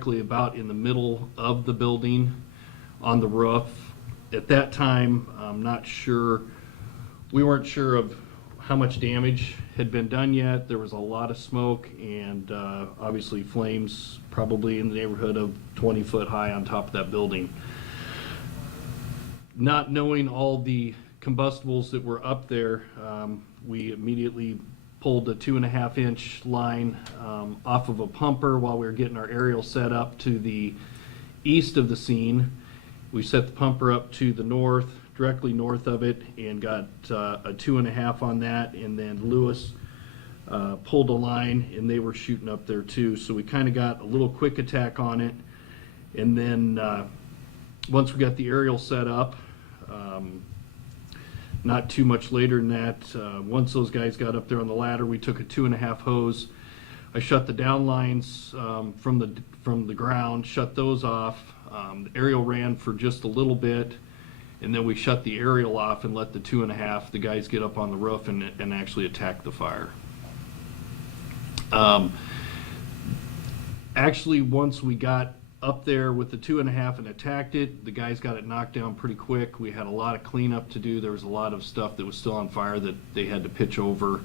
about in the middle of the building on the roof. At that time, I'm not sure, we weren't sure of how much damage had been done yet. There was a lot of smoke and obviously flames probably in the neighborhood of 20 foot high on top of that building. Not knowing all the combustibles that were up there, we immediately pulled a 2.5-inch line off of a pumper while we were getting our aerial set up to the east of the scene. We set the pumper up to the north, directly north of it, and got a 2.5 on that, and then Lewis pulled a line and they were shooting up there too. So we kind of got a little quick attack on it, and then once we got the aerial set up, not too much later than that, once those guys got up there on the ladder, we took a 2.5 hose. I shut the down lines from the ground, shut those off. The aerial ran for just a little bit, and then we shut the aerial off and let the 2.5, the guys get up on the roof and actually attack the fire. Actually, once we got up there with the 2.5 and attacked it, the guys got it knocked down pretty quick. We had a lot of cleanup to do. There was a lot of stuff that was still on fire that they had to pitch over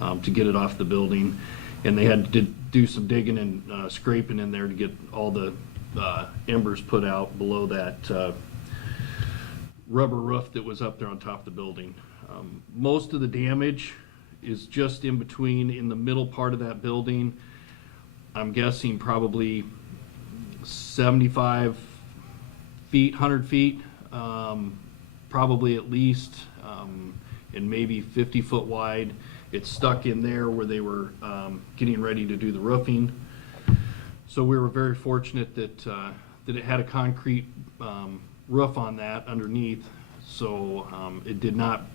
to get it off the building, and they had to do some digging and scraping in there to get all the embers put out below that rubber roof that was up there on top of the building. Most of the damage is just in between, in the middle part of that building. I'm guessing probably 75 feet, 100 feet, probably at least, and maybe 50 foot wide. It's stuck in there where they were getting ready to do the roofing. So we were very fortunate that that it had a concrete roof on that underneath. So it did not,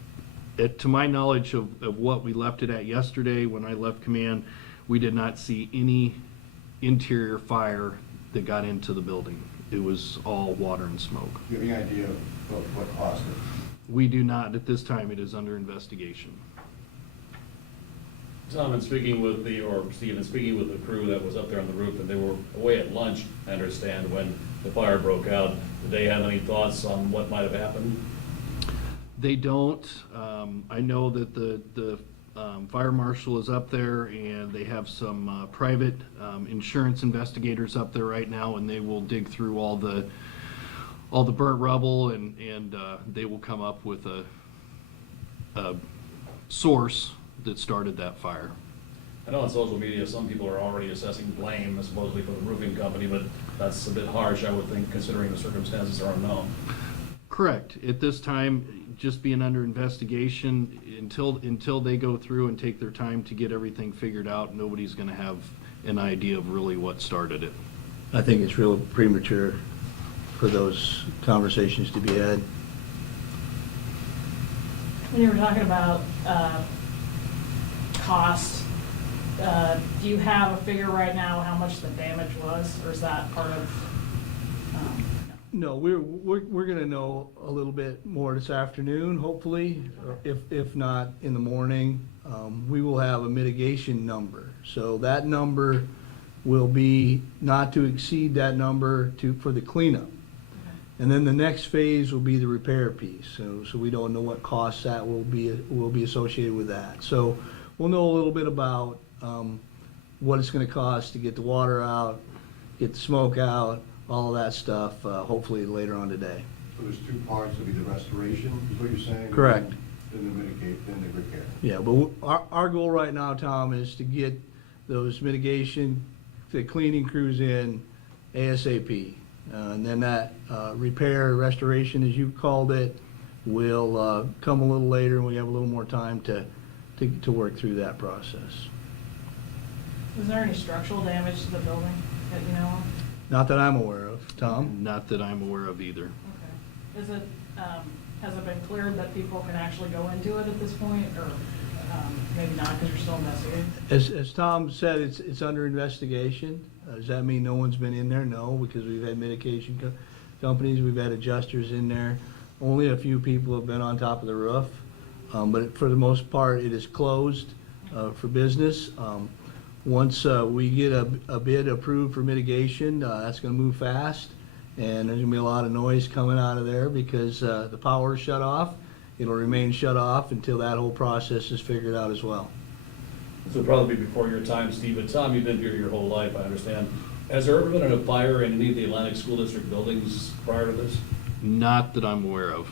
to my knowledge of what we left it at yesterday when I left command, we did not see any interior fire that got into the building. It was all water and smoke. Do you have any idea of what caused it? We do not at this time. It is under investigation. Tom, speaking with the crew that was up there on the roof, and they were away at lunch, I understand, when the fire broke out. Did they have any thoughts on what might have happened? They don't. I know that the fire marshal is up there, and they have some private insurance investigators up there right now, and they will dig through all the burnt rubble, and they will come up with a source that started that fire. I know on social media some people are already assessing blame supposedly for the roofing company, but that's a bit harsh, I would think, considering the circumstances are unknown. Correct. At this time, just being under investigation, until they go through and take their time to get everything figured out, nobody's going to have an idea of really what started it. I think it's real premature for those conversations to be had. When you were talking about cost, do you have a figure right now how much the damage was, or is that part of? No, we're gonna know a little bit more this afternoon, hopefully, if not in the morning. We will have a mitigation number, so that number will be not to exceed that number for the cleanup. And then the next phase will be the repair piece, so we don't know what costs that will be associated with that. So we'll know a little bit about what it's gonna cost to get the water out, get the smoke out, all of that stuff, hopefully later on today. So there's two parts, to be the restoration, is what you're saying? Correct. Then the mitigate, then the repair. Yeah, but our goal right now, Tom, is to get those mitigation, the cleaning crews in ASAP. And then that repair, restoration, as you called it, will come a little later, and we have a little more time to work through that process. Was there any structural damage to the building that you know of? Not that I'm aware of, Tom. Not that I'm aware of either. Okay. Is it, has it been cleared that people can actually go into it at this point, or maybe not because you're still investigating? As Tom said, it's under investigation. Does that mean no one's been in there? No, because we've had mitigation companies, we've had adjusters in there. Only a few people have been on top of the roof, but for the most part, it is closed for business. once we get a bid approved for mitigation, that's gonna move fast, and there's gonna be a lot of noise coming out of there because the power is shut off. It'll remain shut off until that whole process is figured out as well. This will probably be before your time, Steve, but Tom, you've been here your whole life, I understand. Has there ever been a fire in any of the Atlantic School District buildings prior to this? Not that I'm aware of.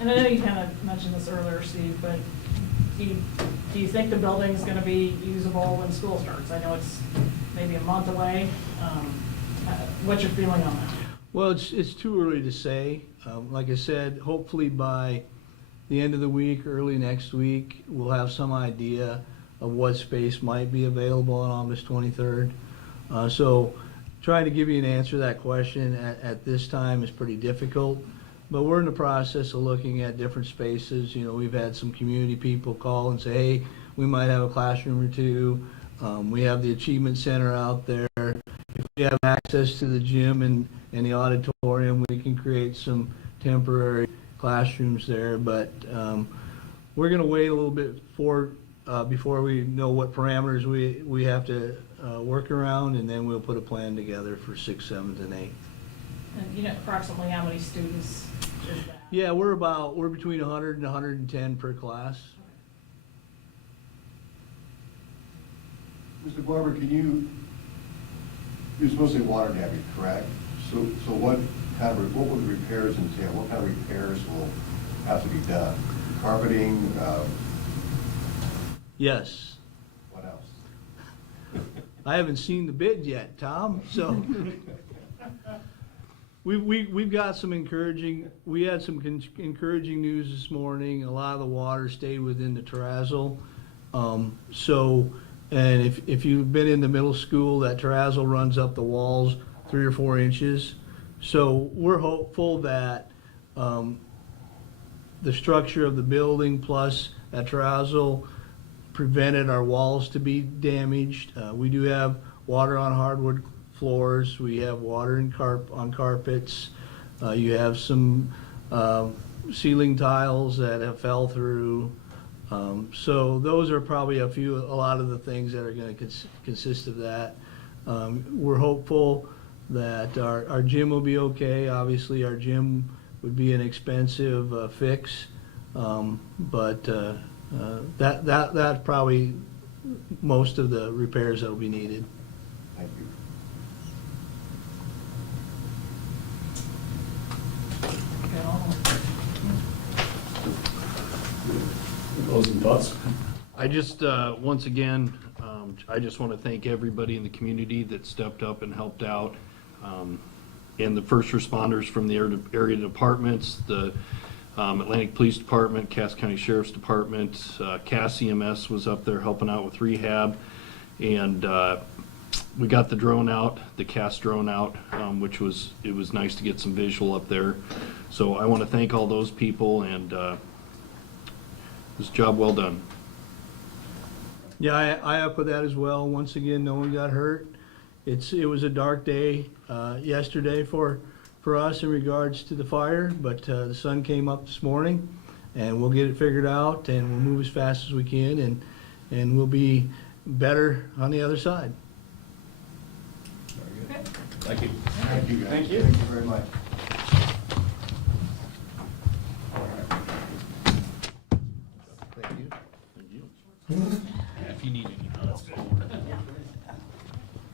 And I know you kind of mentioned this earlier, Steve, but do you think the building's gonna be usable when school starts? I know it's maybe a month away. What's your feeling on that? Well, it's too early to say. Like I said, hopefully by the end of the week, early next week, we'll have some idea of what space might be available on August 23rd. So trying to give you an answer to that question at this time is pretty difficult. But we're in the process of looking at different spaces. You know, we've had some community people call and say, hey, we might have a classroom or two. We have the Achievement Center out there. If we have access to the gym and the auditorium, we can create some temporary classrooms there. But we're going to wait a little bit before we know what parameters we have to work around, and then we'll put a plan together for 6th, 7th, and 8th. And you know approximately how many students is that? Yeah, we're between 100 and 110 per class. Mr. Barber, you're supposed to say water damage, correct? So what will the repairs entail? What kind of repairs will have to be done? Carpeting, Yes. what else? I haven't seen the bid yet, Tom, so. We've got some encouraging encouraging news this morning. A lot of the water stayed within the terrazzo. And if you've been in the middle school, that terrazzo runs up the walls 3 or 4 inches. So we're hopeful that the structure of the building plus that terrazzo prevented our walls to be damaged. We do have water on hardwood floors. We have water on carpets. You have some ceiling tiles that have fell through. So those are probably a lot of the things that are going to consist of that. We're hopeful that our gym will be okay. Obviously, our gym would be an expensive fix, but that's probably most of the repairs that will be needed. Thank you. Closing thoughts? I just, once again, I just want to thank everybody in the community that stepped up and helped out. And the first responders from the area departments, the Atlantic Police Department, Cass County Sheriff's Department, Cass EMS was up there helping out with rehab. And we got the drone out, the Cass drone out, which was nice to get some visual up there. So I want to thank all those people, and this job well done. Yeah, I echo that as well. Once again, no one got hurt. It was a dark day yesterday for us in regards to the fire, but the sun came up this morning, and we'll get it figured out, and we'll move as fast as we can, and we'll be better on the other side. Okay. Thank you. Thank you, guys. Thank you. Thank you very much. Thank you. If you need anything.